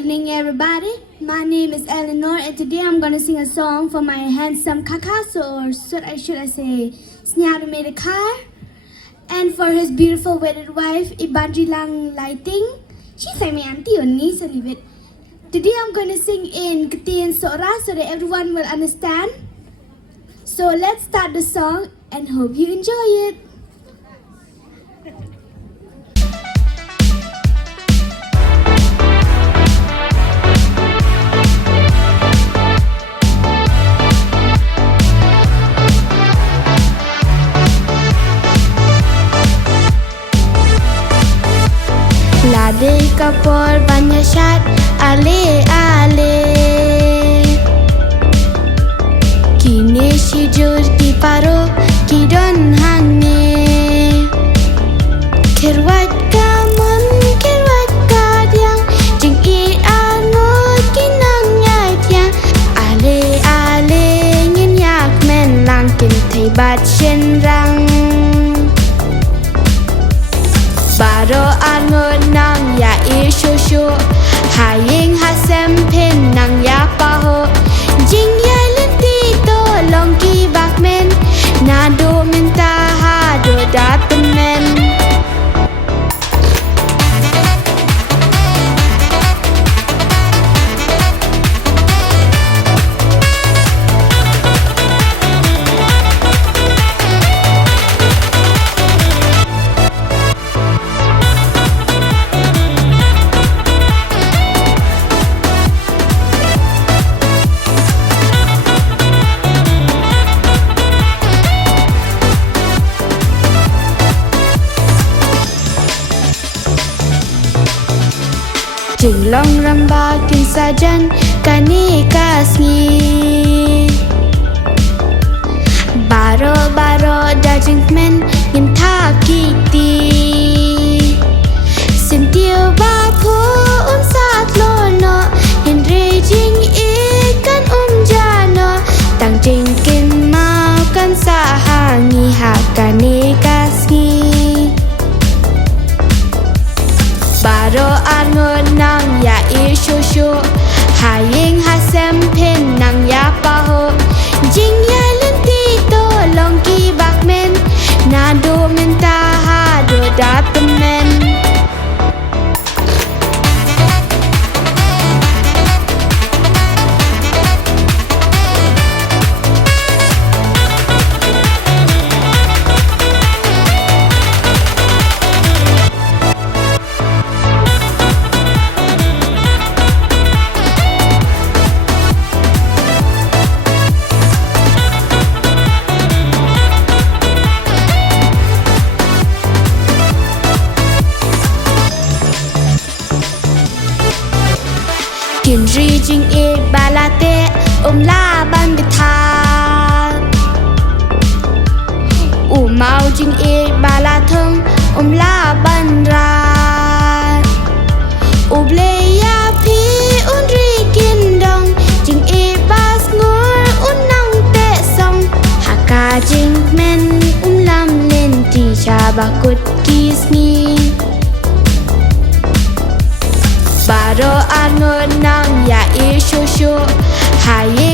evening, everybody. My name is Eleanor, and today I'm gonna sing a song for my handsome Kakaso, or should I say, Snyadomedakar, and for his beautiful wedded wife, Ibanjilang Lighting. She's my auntie on Nisa Libit. Today I'm gonna sing in Katian Sora so that everyone will understand. So let's start the song and hope you enjoy it. Lade kapor banyak syat ale kini sijur di paro kidon hange kerwat kamun kerwat kadyang jing I angot kinang nyat ale ngin yak men lang kin thai bat shen rang baro angot nang ya shushu haying hasem pin nang ya paho jing ya lenti to long ki bakmen na do minta ha do datmen jing long ramba kin sajan kani kasngi baro da jing men ngin tha kiti sintiu ba pho sat lo no hin re jing e kan jano tang jing kin mau kan sa hangi ha kani kasngi baro angot nang ya shushu haying hasem pin nang ya paho jing ya lenti to long ki bakmen na do minta ha do datmen kin ri jing e balate la ban bitha mau jing e balathum la ban ra ble ya phi ri kin dong jing e bas ngur nang te song haka jing men lam len ti cha bakut kisni baro angot nang ya shushu haye